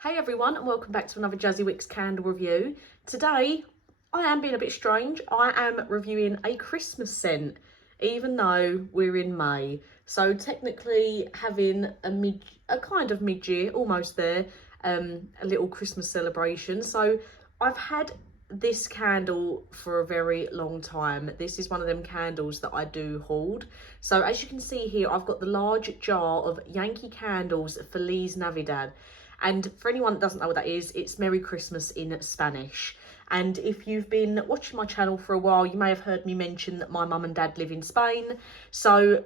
Hey everyone, and welcome back to another Jazzy Wicks candle review. Today, I am being a bit strange. I am reviewing a Christmas scent, even though we're in May. So technically having a kind of mid-year, almost there, a little Christmas celebration. So I've had this candle for a very long time. This is one of them candles that I do hold. So as you can see here, I've got the large jar of Yankeecandle's Feliz Navidad. And for anyone that doesn't know what that is, it's Merry Christmas in Spanish. And if you've been watching my channel for a while, you may have heard me mention that my mum and dad live in Spain. So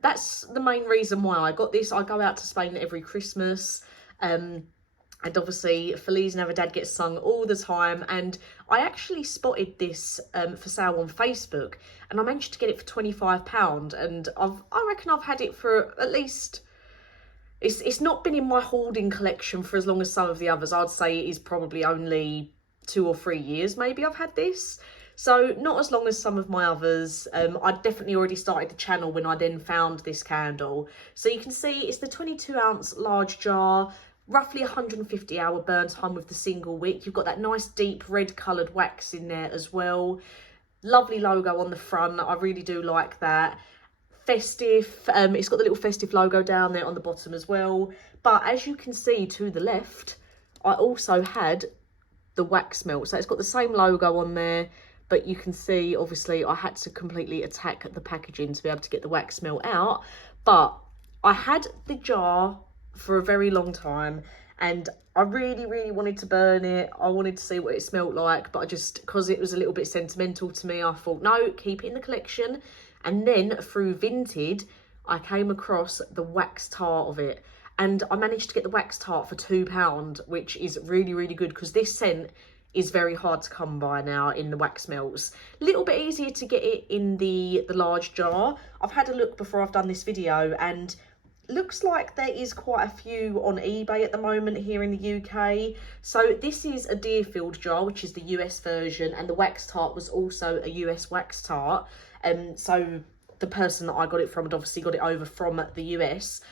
that's the main reason why I got this. I go out to Spain every Christmas. And obviously Feliz Navidad gets sung all the time. And I actually spotted this for sale on Facebook. And I managed to get it for £25. And I reckon I've had it for at least... It's not been in my hoarding collection for as long as some of the others. I'd say it is probably only 2 or 3 years maybe I've had this. So not as long as some of my others. I'd definitely already started the channel when I then found this candle. So you can see it's the 22-ounce large jar, roughly 150-hour burn time with the single wick. You've got that nice deep red coloured wax in there as well. Lovely logo on the front. I really do like that. Festive, it's got the little festive logo down there on the bottom as well. But as you can see to the left, I also had the wax melt. So it's got the same logo on there, but you can see obviously I had to completely attack the packaging to be able to get the wax melt out. But I had the jar for a very long time and I really wanted to burn it. I wanted to see what it smelled like, but I just, because it was a little bit sentimental to me, I thought no, keep it in the collection. And then through Vinted, I came across the wax tart of it. And I managed to get the wax tart for £2, which is really good because this scent is very hard to come by now in the wax melts. A little bit easier to get it in the large jar. I've had a look before I've done this video and looks like there is quite a few on eBay at the moment here in the UK. So this is a Deerfield jar, which is the US version, and the wax tart was also a US wax tart. So the person that I got it from had obviously got it over from the US.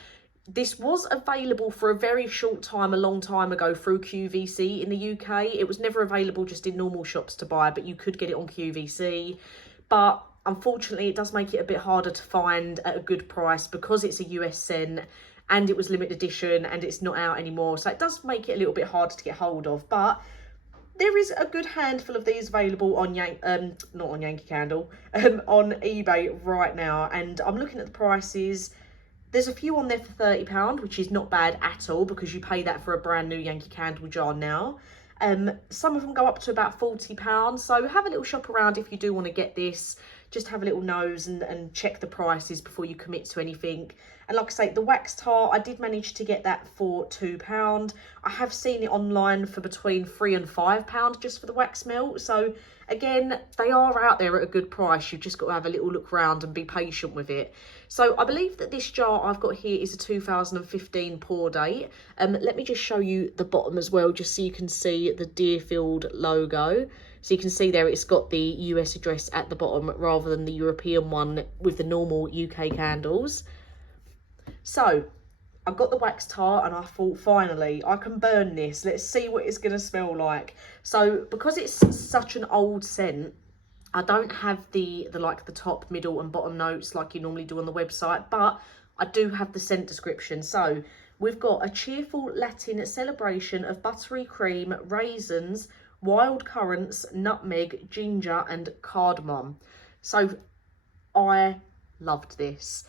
This was available for a very short time, a long time ago, through QVC in the UK. It was never available just in normal shops to buy, but you could get it on QVC. But unfortunately, it does make it a bit harder to find at a good price because it's a US scent and it was limited edition and it's not out anymore. So it does make it a little bit harder to get hold of. But there is a good handful of these available on not on Yankeecandle, on eBay right now. And I'm looking at the prices. There's a few on there for £30, which is not bad at all because you pay that for a brand new Yankeecandle jar now. Some of them go up to about £40. So have a little shop around if you do want to get this. Just have a little nose and check the prices before you commit to anything. And like I say, the wax tart, I did manage to get that for £2. I have seen it online for between £3 and £5 just for the wax melt. So again, they are out there at a good price. You've just got to have a little look around and be patient with it. So I believe that this jar I've got here is a 2015 pour date. Let me just show you the bottom as well, just so you can see the Deerfield logo. So you can see there it's got the US address at the bottom rather than the European one with the normal UK candles. So I got the wax tart and I thought, finally, I can burn this. Let's see what it's going to smell like. So because it's such an old scent, I don't have the top, middle and bottom notes like you normally do on the website, but I do have the scent description. So we've got a cheerful Latin celebration of buttery cream, raisins, wild currants, nutmeg, ginger and cardamom. So I loved this.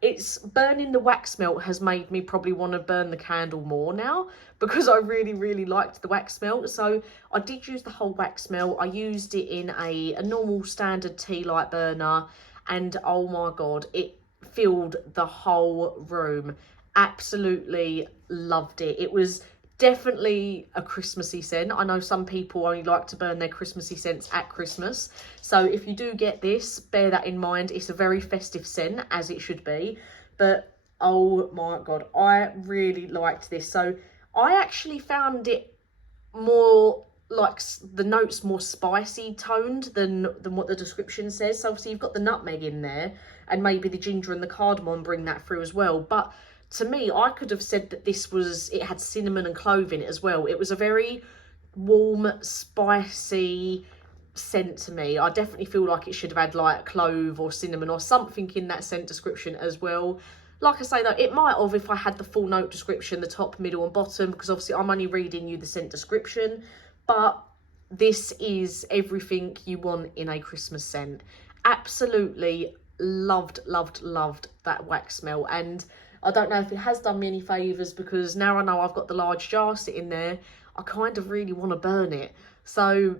It's burning the wax melt has made me probably want to burn the candle more now because I really liked the wax melt. So I did use the whole wax melt. I used it in a normal standard tea light burner and oh my god, it filled the whole room. Absolutely loved it. It was definitely a Christmassy scent. I know some people only like to burn their Christmassy scents at Christmas. So if you do get this, bear that in mind. It's a very festive scent, as it should be. But oh my god, I really liked this. So I actually found it more like the notes more spicy toned than what the description says. So obviously you've got the nutmeg in there and maybe the ginger and the cardamom bring that through as well. But to me, I could have said that it had cinnamon and clove in it as well. It was a very warm, spicy scent to me. I definitely feel like it should have had like clove or cinnamon or something in that scent description as well. Like I say though, it might have if I had the full note description, the top, middle and bottom, because obviously I'm only reading you the scent description. But this is everything you want in a Christmas scent. Absolutely loved that wax smell. And I don't know if it has done me any favours, because now I know I've got the large jar sitting there, I kind of really want to burn it. So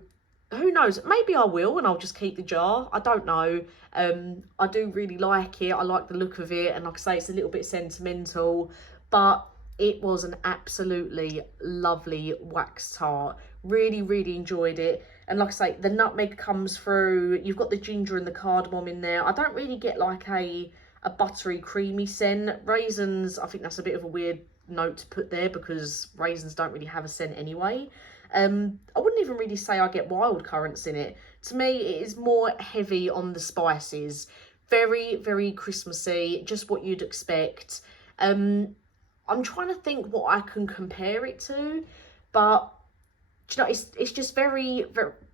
who knows, maybe I will and I'll just keep the jar. I don't know. I do really like it. I like the look of it, and like I say, it's a little bit sentimental, but it was an absolutely lovely wax tart. Really enjoyed it. And like I say, the nutmeg comes through. You've got the ginger and the cardamom in there. I don't really get like a buttery creamy scent. Raisins, I think that's a bit of a weird note to put there, because raisins don't really have a scent anyway. I wouldn't even really say I get wild currants in it. To me, it is more heavy on the spices. Very Christmassy, just what you'd expect. I'm trying to think what I can compare it to, but you know, it's just very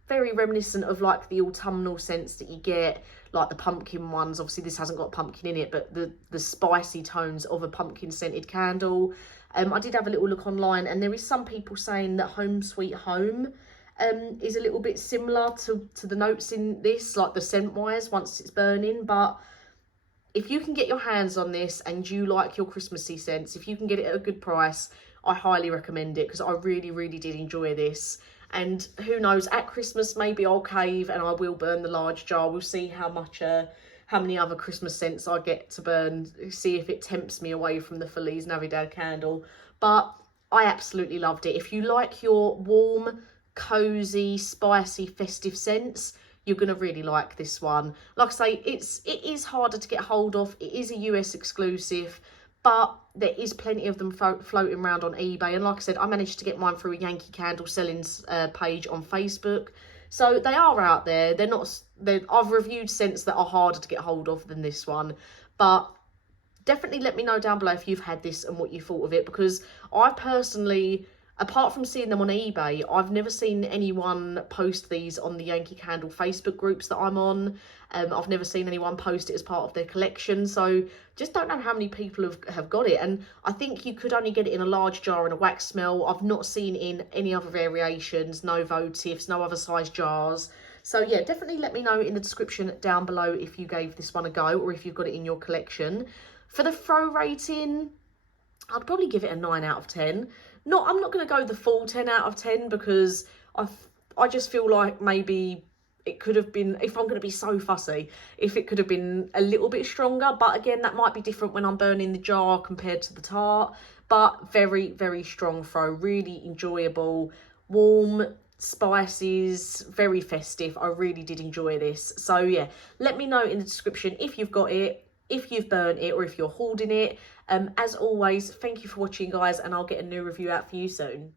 reminiscent of like the autumnal scents that you get, like the pumpkin ones. Obviously this hasn't got pumpkin in it, but the spicy tones of a pumpkin scented candle. I did have a little look online, and there is some people saying that Home Sweet Home is a little bit similar to the notes in this, like the scent wise, once it's burning. But if you can get your hands on this and you like your Christmassy scents, if you can get it at a good price, I highly recommend it, because I really did enjoy this. And who knows, at Christmas maybe I'll cave and I will burn the large jar. We'll see how many other Christmas scents I get to burn, see if it tempts me away from the Feliz Navidad candle. But I absolutely loved it. If you like your warm, cozy, spicy, festive scents, you're going to really like this one. Like I say, it is harder to get hold of. It is a US exclusive, but there is plenty of them floating around on eBay. And like I said, I managed to get mine through a Yankeecandle selling page on Facebook. So they are out there. I've reviewed scents that are harder to get hold of than this one. But definitely let me know down below if you've had this and what you thought of it, because I personally, apart from seeing them on eBay, I've never seen anyone post these on the Yankeecandle Facebook groups that I'm on. I've never seen anyone post it as part of their collection, so just don't know how many people have got it. And I think you could only get it in a large jar and a wax smell. I've not seen in any other variations, no votives, no other size jars. So yeah, definitely let me know in the description down below if you gave this one a go, or if you've got it in your collection. For the throw rating, I'd probably give it a 9 out of 10. I'm not going to go the full 10 out of 10, because I just feel like maybe it could have been, if I'm going to be so fussy, if it could have been a little bit stronger. But again, that might be different when I'm burning the jar compared to the tart. But very strong throw, really enjoyable, warm, spices, very festive. I really did enjoy this. So yeah, let me know in the description if you've got it, if you've burnt it, or if you're hoarding it. As always, thank you for watching, guys, and I'll get a new review out for you soon.